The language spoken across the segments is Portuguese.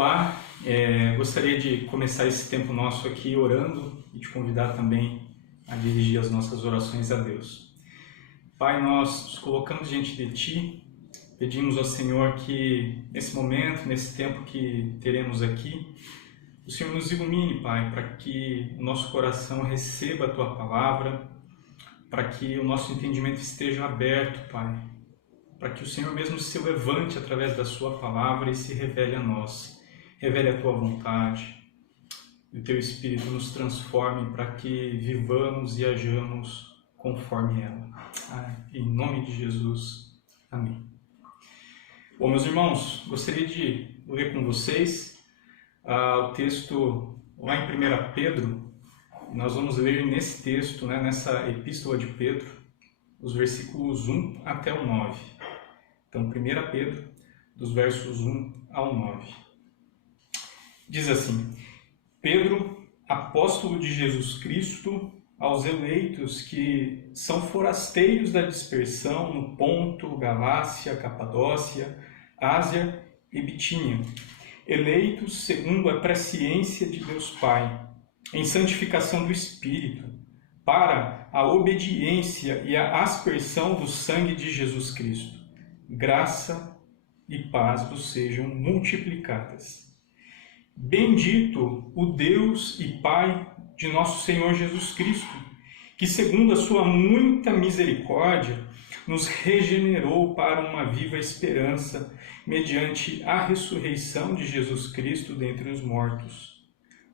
olá. Gostaria de começar esse tempo nosso aqui orando e te convidar também a dirigir as nossas orações a Deus. Pai, nós nos colocamos diante de Ti, pedimos ao Senhor que nesse momento, nesse tempo que teremos aqui, o Senhor nos ilumine, Pai, para que o nosso coração receba a Tua palavra, para que o nosso entendimento esteja aberto, Pai, para que o Senhor mesmo se levante através da Sua palavra e se revele a nós. Revele a Tua vontade e o Teu Espírito nos transforme para que vivamos e hajamos conforme ela. Em nome de Jesus. Amém. Bom, meus irmãos, gostaria de ler com vocês o texto lá em 1 Pedro. Nós vamos ler nesse texto, nessa epístola de Pedro, os versículos 1 até o 9. Então, 1 Pedro, dos versos 1 ao 9. Diz assim: Pedro, apóstolo de Jesus Cristo, aos eleitos que são forasteiros da dispersão no Ponto, Galácia, Capadócia, Ásia e Bitínia, eleitos segundo a presciência de Deus Pai, em santificação do Espírito, para a obediência e a aspersão do sangue de Jesus Cristo. Graça e paz vos sejam multiplicadas. Bendito o Deus e Pai de nosso Senhor Jesus Cristo, que segundo a sua muita misericórdia, nos regenerou para uma viva esperança, mediante a ressurreição de Jesus Cristo dentre os mortos,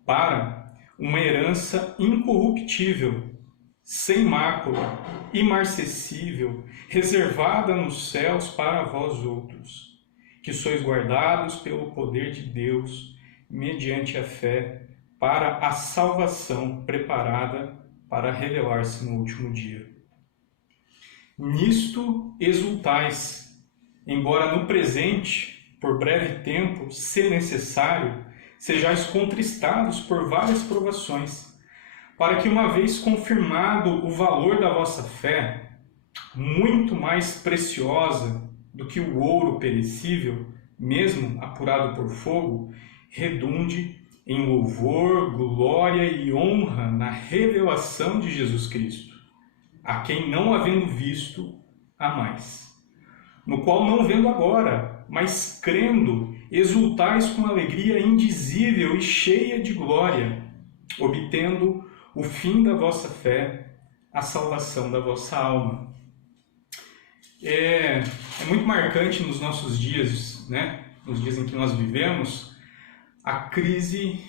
para uma herança incorruptível, sem mácula, imarcessível, reservada nos céus para vós outros, que sois guardados pelo poder de Deus, mediante a fé, para a salvação preparada para revelar-se no último dia. Nisto exultais, embora no presente, por breve tempo, se necessário, sejais contristados por várias provações, para que, uma vez confirmado o valor da vossa fé, muito mais preciosa do que o ouro perecível, mesmo apurado por fogo, redunde em louvor, glória e honra na revelação de Jesus Cristo, a quem não havendo visto, amais, no qual não vendo agora, mas crendo, exultais com alegria indizível e cheia de glória, obtendo o fim da vossa fé, a salvação da vossa alma. É muito marcante nos nossos dias, nos dias em que nós vivemos, a crise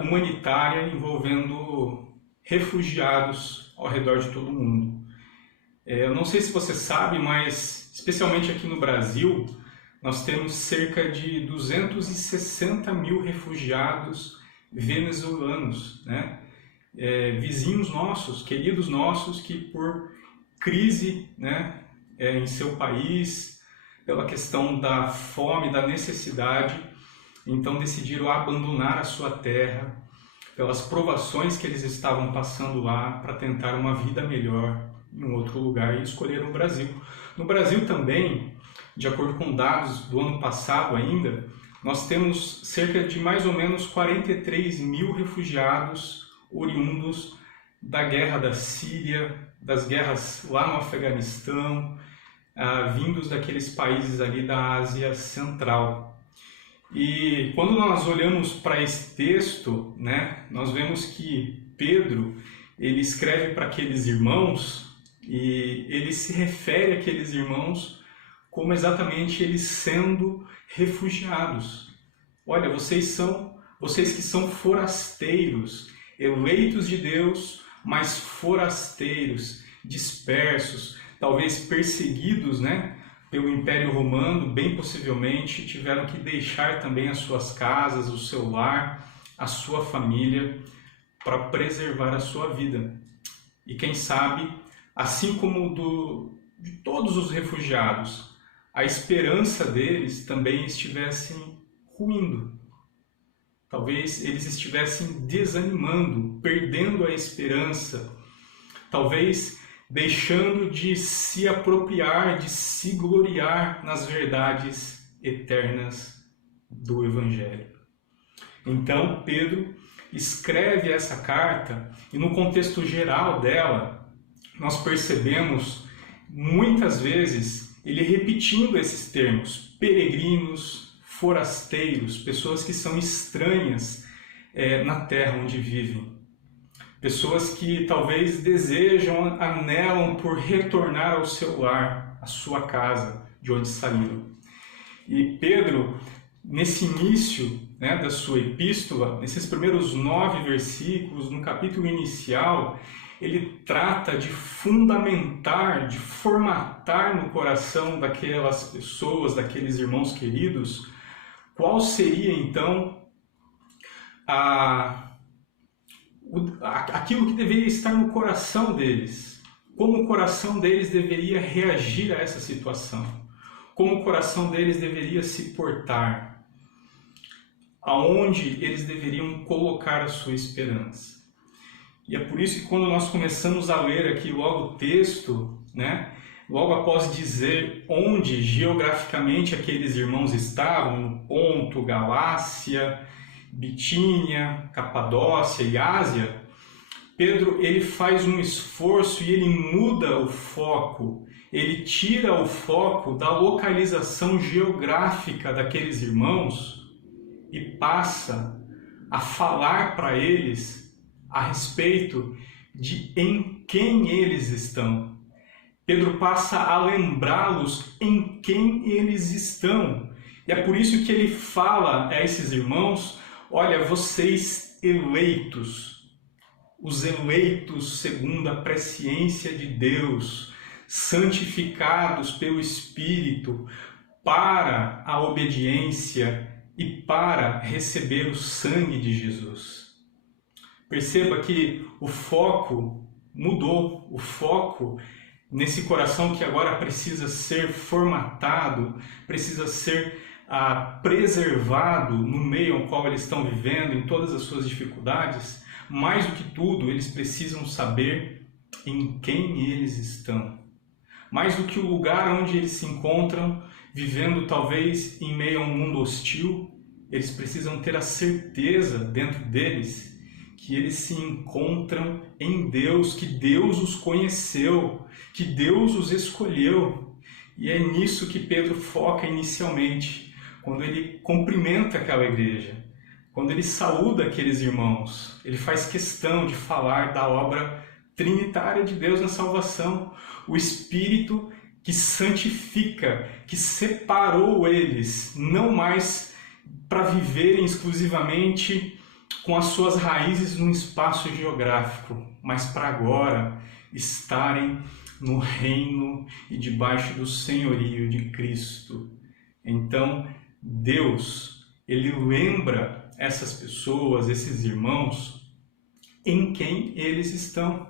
humanitária envolvendo refugiados ao redor de todo o mundo. Eu não sei se você sabe, mas especialmente aqui no Brasil, nós temos cerca de 260 mil refugiados venezuelanos, vizinhos nossos, queridos nossos, que por crise em seu país, pela questão da fome, da necessidade, então decidiram abandonar a sua terra, pelas provações que eles estavam passando lá, para tentar uma vida melhor em um outro lugar, e escolheram o Brasil. No Brasil também, de acordo com dados do ano passado ainda, nós temos cerca de mais ou menos 43 mil refugiados oriundos da guerra da Síria, das guerras lá no Afeganistão, vindos daqueles países ali da Ásia Central. E quando nós olhamos para esse texto, nós vemos que Pedro, ele escreve para aqueles irmãos e ele se refere àqueles irmãos como exatamente eles sendo refugiados. Olha, vocês que são forasteiros, eleitos de Deus, mas forasteiros, dispersos, talvez perseguidos, pelo Império Romano, bem possivelmente tiveram que deixar também as suas casas, o seu lar, a sua família, para preservar a sua vida. E quem sabe, assim como de todos os refugiados, a esperança deles também estivesse ruindo. Talvez eles estivessem desanimando, perdendo a esperança, talvez deixando de se apropriar, de se gloriar nas verdades eternas do Evangelho. Então, Pedro escreve essa carta e no contexto geral dela, nós percebemos muitas vezes ele repetindo esses termos: peregrinos, forasteiros, pessoas que são estranhas na terra onde vivem. Pessoas que talvez desejam, anelam por retornar ao seu lar, à sua casa, de onde saíram. E Pedro, nesse início da sua epístola, nesses primeiros 9 versículos, no capítulo inicial, ele trata de fundamentar, de formatar no coração daquelas pessoas, daqueles irmãos queridos, qual seria então aquilo que deveria estar no coração deles, como o coração deles deveria reagir a essa situação, como o coração deles deveria se portar, aonde eles deveriam colocar a sua esperança. E é por isso que quando nós começamos a ler aqui logo o texto, logo após dizer onde geograficamente aqueles irmãos estavam, no Ponto, Galácia, Bitínia, Capadócia e Ásia, Pedro ele faz um esforço e ele muda o foco, ele tira o foco da localização geográfica daqueles irmãos e passa a falar para eles a respeito de em quem eles estão. Pedro passa a lembrá-los em quem eles estão. E é por isso que ele fala a esses irmãos: olha, vocês eleitos, os eleitos segundo a presciência de Deus, santificados pelo Espírito para a obediência e para receber o sangue de Jesus. Perceba que o foco mudou, o foco nesse coração que agora precisa ser formatado, precisa ser preservado no meio ao qual eles estão vivendo, em todas as suas dificuldades. Mais do que tudo, eles precisam saber em quem eles estão. Mais do que o lugar onde eles se encontram, vivendo talvez em meio a um mundo hostil, eles precisam ter a certeza dentro deles que eles se encontram em Deus, que Deus os conheceu, que Deus os escolheu. E é nisso que Pedro foca inicialmente, quando ele cumprimenta aquela igreja, quando ele saúda aqueles irmãos. Ele faz questão de falar da obra trinitária de Deus na salvação, o Espírito que santifica, que separou eles, não mais para viverem exclusivamente com as suas raízes num espaço geográfico, mas para agora estarem no reino e debaixo do senhorio de Cristo. Então, Deus, ele lembra essas pessoas, esses irmãos, em quem eles estão.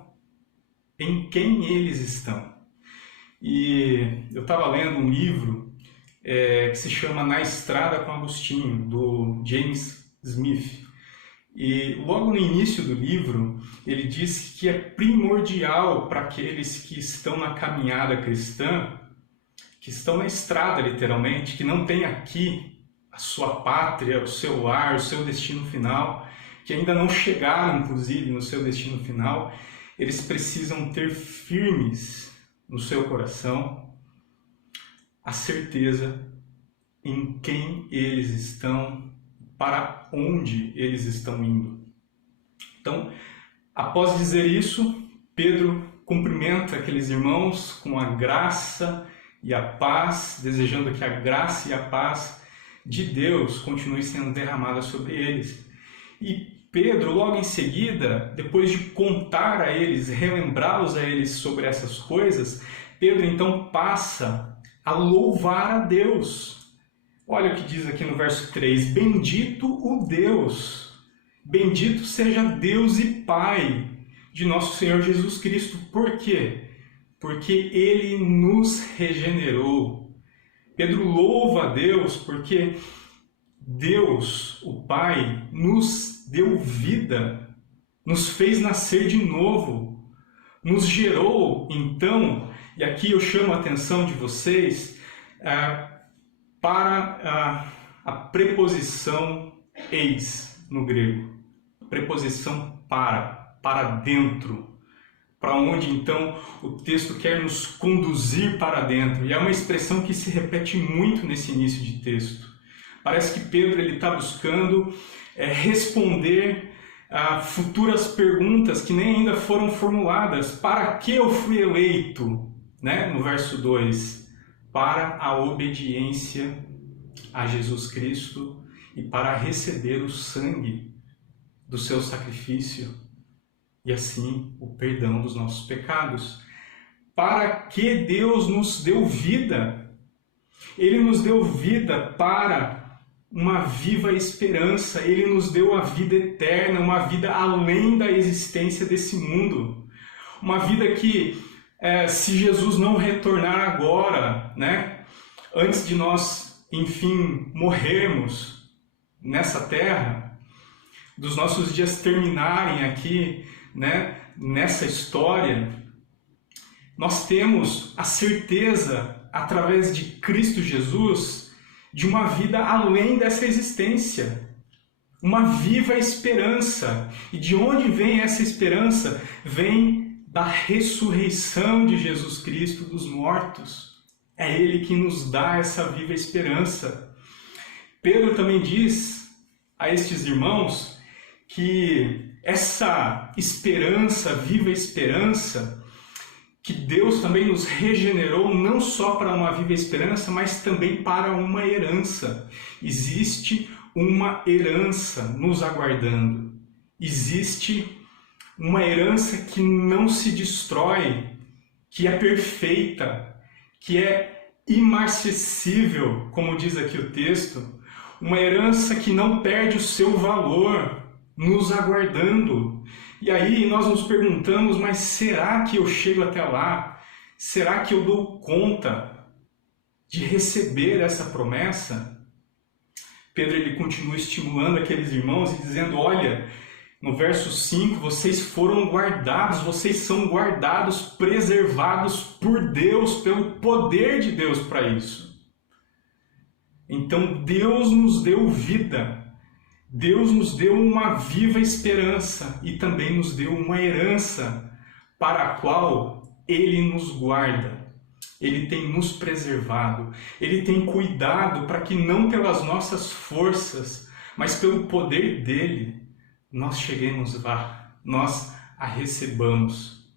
Em quem eles estão. E eu estava lendo um livro que se chama Na Estrada com Agostinho, do James Smith. E logo no início do livro, ele diz que é primordial para aqueles que estão na caminhada cristã, que estão na estrada literalmente, que não têm aqui a sua pátria, o seu lar, o seu destino final, que ainda não chegaram inclusive no seu destino final, eles precisam ter firmes no seu coração a certeza em quem eles estão, para onde eles estão indo. Então, após dizer isso, Pedro cumprimenta aqueles irmãos com a graça e a paz, desejando que a graça e a paz de Deus continue sendo derramada sobre eles. E Pedro, logo em seguida, depois de contar a eles, relembrá-los a eles sobre essas coisas, Pedro então passa a louvar a Deus. Olha o que diz aqui no verso 3: bendito o Deus, bendito seja Deus e Pai de nosso Senhor Jesus Cristo. Por quê? Porque Ele nos regenerou. Pedro louva a Deus porque Deus, o Pai, nos deu vida, nos fez nascer de novo, nos gerou, então, e aqui eu chamo a atenção de vocês para a preposição eis. no grego. Preposição para dentro. Para onde então o texto quer nos conduzir para dentro. E é uma expressão que se repete muito nesse início de texto. Parece que Pedro está buscando responder a futuras perguntas que nem ainda foram formuladas. Para que eu fui eleito? Né? No verso 2. Para a obediência a Jesus Cristo e para receber o sangue do seu sacrifício. E assim o perdão dos nossos pecados. Para que Deus nos deu vida? Ele nos deu vida para uma viva esperança. Ele nos deu a vida eterna, uma vida além da existência desse mundo. Uma vida que, se Jesus não retornar agora, né, antes de nós, enfim, morrermos nessa terra, dos nossos dias terminarem aqui, né, nessa história, nós temos a certeza, através de Cristo Jesus, de uma vida além dessa existência. Uma viva esperança. E de onde vem essa esperança? Vem da ressurreição de Jesus Cristo dos mortos. É Ele que nos dá essa viva esperança. Pedro também diz a estes irmãos que essa esperança, viva esperança, que Deus também nos regenerou não só para uma viva esperança, mas também para uma herança. Existe uma herança nos aguardando. Existe uma herança que não se destrói, que é perfeita, que é imarcessível, como diz aqui o texto. Uma herança que não perde o seu valor, nos aguardando. E aí nós nos perguntamos, mas será que eu chego até lá? Será que eu dou conta de receber essa promessa? Pedro ele continua estimulando aqueles irmãos e dizendo, olha, no verso 5, vocês foram guardados, vocês são guardados, preservados por Deus, pelo poder de Deus para isso. Então Deus nos deu vida. Deus nos deu uma viva esperança e também nos deu uma herança para a qual Ele nos guarda. Ele tem nos preservado. Ele tem cuidado para que não pelas nossas forças, mas pelo poder dEle, nós cheguemos lá, nós a recebamos.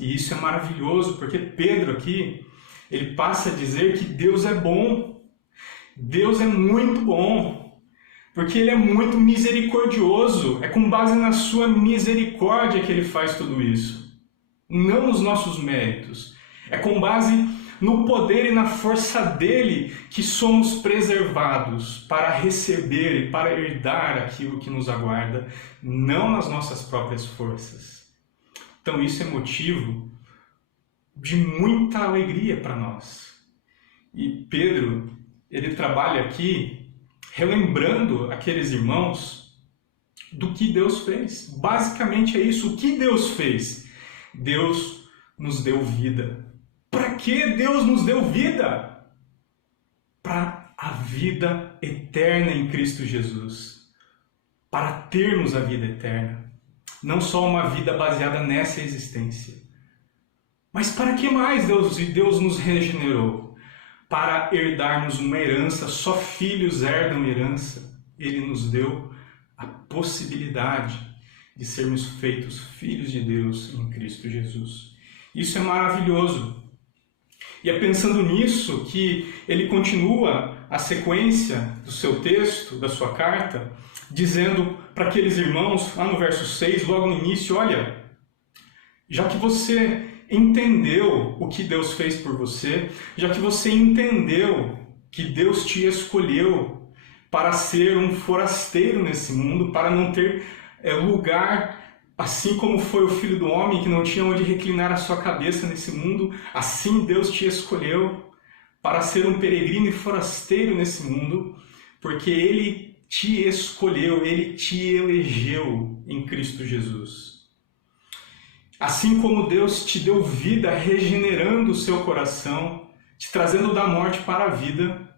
E isso é maravilhoso, porque Pedro aqui, ele passa a dizer que Deus é bom. Deus é muito bom. Porque Ele é muito misericordioso. É com base na sua misericórdia que Ele faz tudo isso. Não nos nossos méritos. É com base no poder e na força dEle que somos preservados para receber e para herdar aquilo que nos aguarda, não nas nossas próprias forças. Então isso é motivo de muita alegria para nós. E Pedro, ele trabalha aqui relembrando aqueles irmãos do que Deus fez. Basicamente é isso. O que Deus fez? Deus nos deu vida. Para que Deus nos deu vida? Para a vida eterna em Cristo Jesus. Para termos a vida eterna. Não só uma vida baseada nessa existência. Mas para que mais Deus nos regenerou? Para herdarmos uma herança, só filhos herdam herança. Ele nos deu a possibilidade de sermos feitos filhos de Deus em Cristo Jesus. Isso é maravilhoso. E é pensando nisso que ele continua a sequência do seu texto, da sua carta, dizendo para aqueles irmãos, lá no verso 6, logo no início, olha, já que você entendeu o que Deus fez por você, já que você entendeu que Deus te escolheu para ser um forasteiro nesse mundo, para não ter lugar, assim como foi o Filho do Homem, que não tinha onde reclinar a sua cabeça nesse mundo, assim Deus te escolheu para ser um peregrino e forasteiro nesse mundo, porque Ele te escolheu, Ele te elegeu em Cristo Jesus. Assim como Deus te deu vida, regenerando o seu coração, te trazendo da morte para a vida,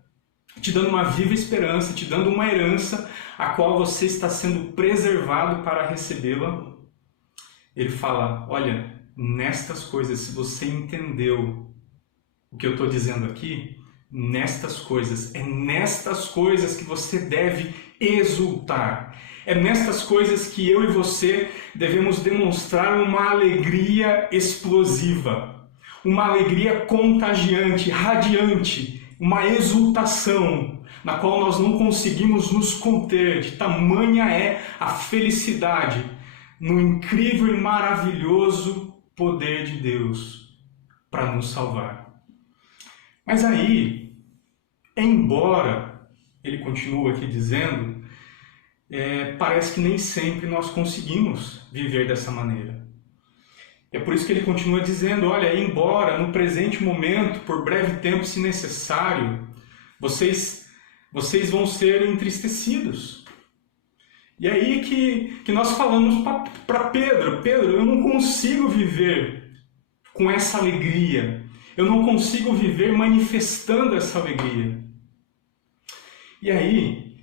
te dando uma viva esperança, te dando uma herança a qual você está sendo preservado para recebê-la. Ele fala, olha, nestas coisas, se você entendeu o que eu estou dizendo aqui, nestas coisas, é nestas coisas que você deve exultar. É nestas coisas que eu e você devemos demonstrar uma alegria explosiva, uma alegria contagiante, radiante, uma exultação na qual nós não conseguimos nos conter, de tamanha é a felicidade no incrível e maravilhoso poder de Deus para nos salvar. Mas aí, embora, ele continua aqui dizendo, parece que nem sempre nós conseguimos viver dessa maneira. É por isso que ele continua dizendo, olha, embora no presente momento, por breve tempo se necessário, vocês vão ser entristecidos. E aí que nós falamos para Pedro, eu não consigo viver com essa alegria, eu não consigo viver manifestando essa alegria. E aí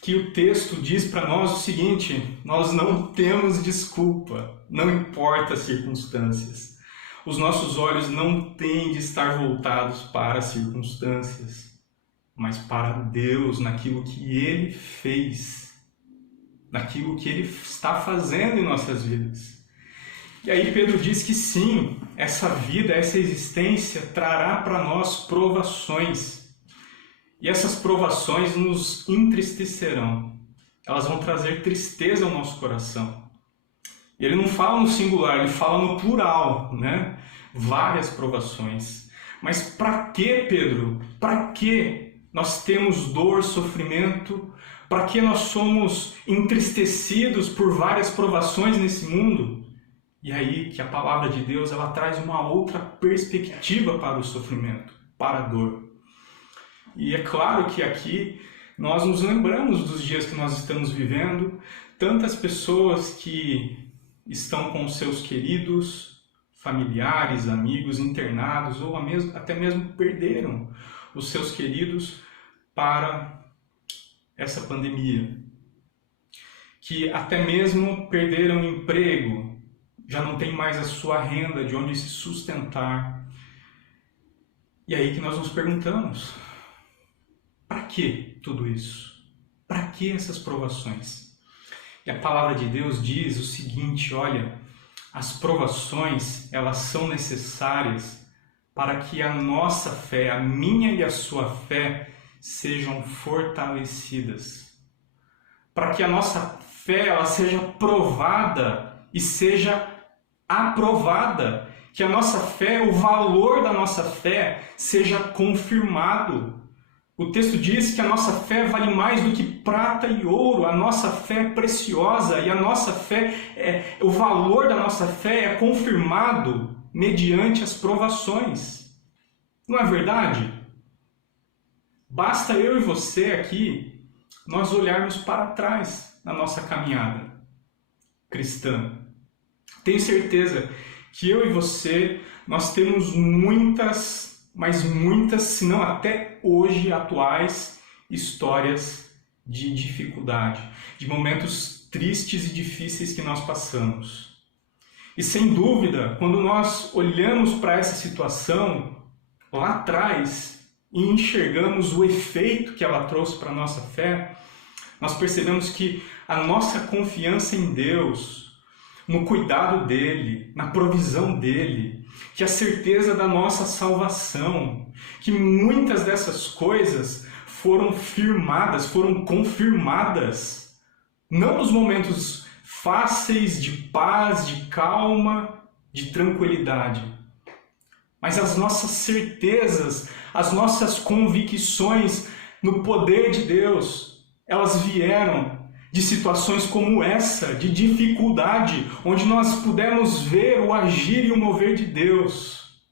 que o texto diz para nós o seguinte, nós não temos desculpa, não importa as circunstâncias. Os nossos olhos não têm de estar voltados para as circunstâncias, mas para Deus, naquilo que Ele fez, naquilo que Ele está fazendo em nossas vidas. E aí Pedro diz que sim, essa vida, essa existência trará para nós provações. E essas provações nos entristecerão. Elas vão trazer tristeza ao nosso coração. E ele não fala no singular, ele fala no plural, né? Várias provações. Mas para que, Pedro? Para que nós temos dor, sofrimento? Para que nós somos entristecidos por várias provações nesse mundo? E aí que a palavra de Deus ela traz uma outra perspectiva para o sofrimento, para a dor. E é claro que aqui nós nos lembramos dos dias que nós estamos vivendo, tantas pessoas que estão com seus queridos, familiares, amigos internados, ou até mesmo perderam os seus queridos para essa pandemia. Que até mesmo perderam o emprego, já não tem mais a sua renda de onde se sustentar. E aí que nós nos perguntamos, para que tudo isso? Para que essas provações? E a palavra de Deus diz o seguinte, olha, as provações, elas são necessárias para que a nossa fé, a minha e a sua fé, sejam fortalecidas. Para que a nossa fé ela seja provada e seja aprovada. Que a nossa fé, o valor da nossa fé, seja confirmado. O texto diz que a nossa fé vale mais do que prata e ouro, a nossa fé é preciosa e a nossa fé, o valor da nossa fé é confirmado mediante as provações. Não é verdade? Basta eu e você aqui, nós olharmos para trás na nossa caminhada cristã. Tenho certeza que eu e você, nós temos muitas, mas muitas, se não até hoje atuais, histórias de dificuldade, de momentos tristes e difíceis que nós passamos. E sem dúvida, quando nós olhamos para essa situação lá atrás e enxergamos o efeito que ela trouxe para a nossa fé, nós percebemos que a nossa confiança em Deus, no cuidado dele, na provisão dele, que a certeza da nossa salvação, que muitas dessas coisas foram firmadas, foram confirmadas, não nos momentos fáceis de paz, de calma, de tranquilidade, mas as nossas certezas, as nossas convicções no poder de Deus, elas vieram de situações como essa, de dificuldade, onde nós pudemos ver o agir e o mover de Deus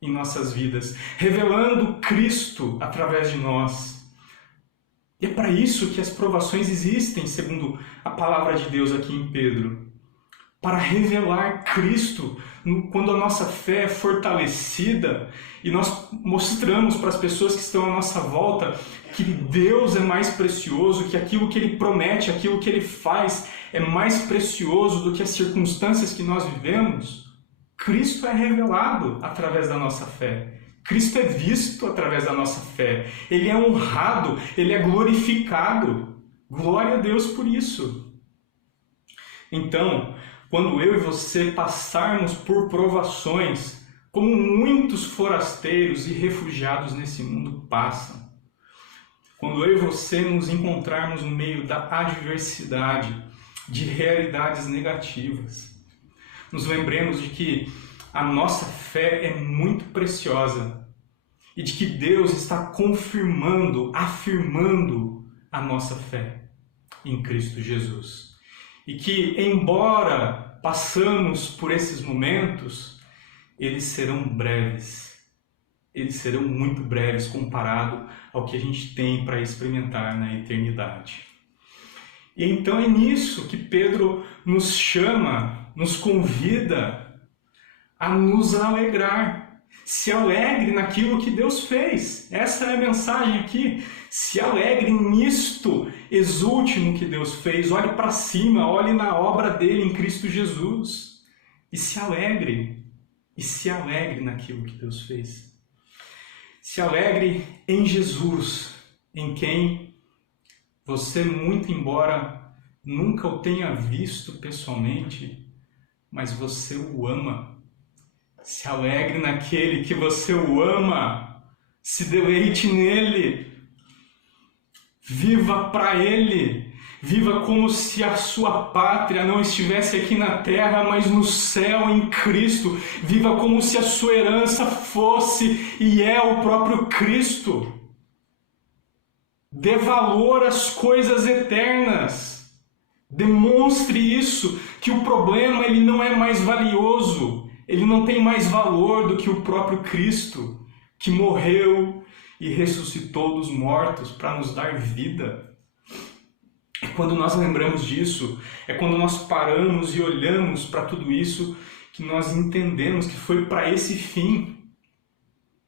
em nossas vidas, revelando Cristo através de nós. E é para isso que as provações existem, segundo a palavra de Deus aqui em Pedro, para revelar Cristo. Quando a nossa fé é fortalecida e nós mostramos para as pessoas que estão à nossa volta que Deus é mais precioso, que aquilo que Ele promete, aquilo que Ele faz é mais precioso do que as circunstâncias que nós vivemos, Cristo é revelado através da nossa fé. Cristo é visto através da nossa fé. Ele é honrado, Ele é glorificado. Glória a Deus por isso. Então, quando eu e você passarmos por provações, como muitos forasteiros e refugiados nesse mundo passam, quando eu e você nos encontrarmos no meio da adversidade, de realidades negativas, nos lembremos de que a nossa fé é muito preciosa e de que Deus está confirmando, afirmando a nossa fé em Cristo Jesus. E que, embora passamos por esses momentos, eles serão breves. Eles serão muito breves comparado ao que a gente tem para experimentar na eternidade. E então é nisso que Pedro nos chama, nos convida a nos alegrar. Se alegre naquilo que Deus fez. Essa é a mensagem aqui. Se alegre nisto, exulte no que Deus fez. Olhe para cima, olhe na obra dele em Cristo Jesus. E se alegre. E se alegre naquilo que Deus fez. Se alegre em Jesus, em quem você, muito embora nunca o tenha visto pessoalmente, mas você o ama. Se alegre naquele que você o ama. Se deleite nele. Viva para ele. Viva como se a sua pátria não estivesse aqui na terra, mas no céu em Cristo. Viva como se a sua herança fosse e é o próprio Cristo. Dê valor às coisas eternas. Demonstre isso, que o problema ele não é mais valioso. Ele não tem mais valor do que o próprio Cristo, que morreu e ressuscitou dos mortos para nos dar vida. E quando nós lembramos disso, é quando nós paramos e olhamos para tudo isso, que nós entendemos que foi para esse fim,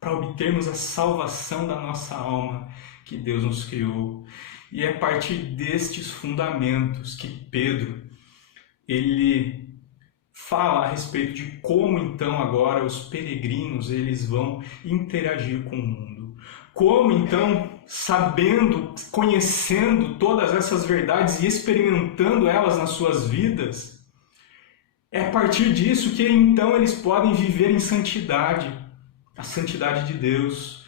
para obtermos a salvação da nossa alma, que Deus nos criou. E é a partir destes fundamentos que Pedro, ele fala a respeito de como então agora os peregrinos eles vão interagir com o mundo. Como então, sabendo, conhecendo todas essas verdades e experimentando elas nas suas vidas, é a partir disso que então eles podem viver em santidade, a santidade de Deus.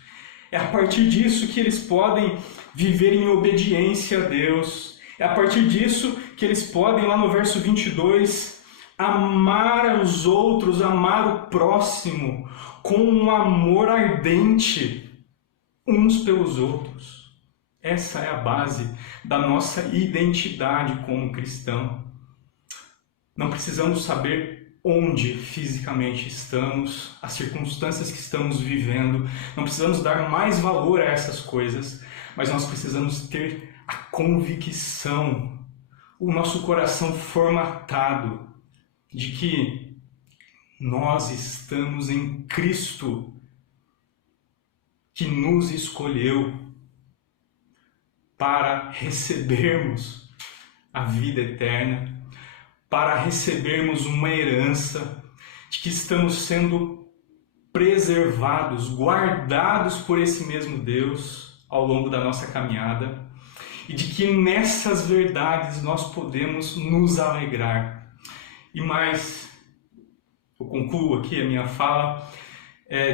É a partir disso que eles podem viver em obediência a Deus. É a partir disso que eles podem, lá no verso 22, amar os outros, amar o próximo com um amor ardente uns pelos outros. Essa é a base da nossa identidade como cristão. Não precisamos saber onde fisicamente estamos, as circunstâncias que estamos vivendo, não precisamos dar mais valor a essas coisas, mas nós precisamos ter a convicção, o nosso coração formatado de que nós estamos em Cristo, que nos escolheu para recebermos a vida eterna, para recebermos uma herança, de que estamos sendo preservados, guardados por esse mesmo Deus ao longo da nossa caminhada, e de que nessas verdades nós podemos nos alegrar. E mais, eu concluo aqui a minha fala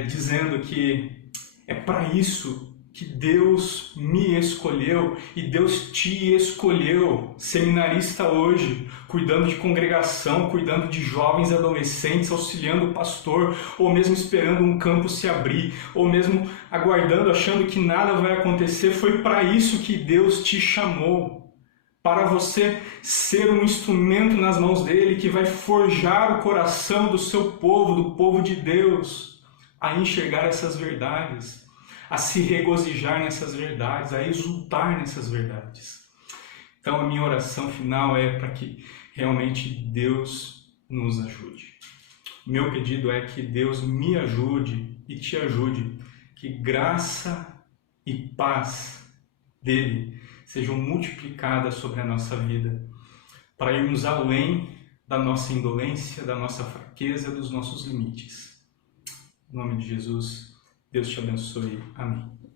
dizendo que é para isso que Deus me escolheu e Deus te escolheu, seminarista hoje, cuidando de congregação, cuidando de jovens e adolescentes, auxiliando o pastor, ou mesmo esperando um campo se abrir, ou mesmo aguardando, achando que nada vai acontecer. Foi para isso que Deus te chamou, para você ser um instrumento nas mãos dele que vai forjar o coração do seu povo, do povo de Deus, a enxergar essas verdades, a se regozijar nessas verdades, a exultar nessas verdades. Então a minha oração final é para que realmente Deus nos ajude. Meu pedido é que Deus me ajude e te ajude, que graça e paz dele sejam multiplicadas sobre a nossa vida, para irmos além da nossa indolência, da nossa fraqueza, dos nossos limites. Em nome de Jesus, Deus te abençoe. Amém.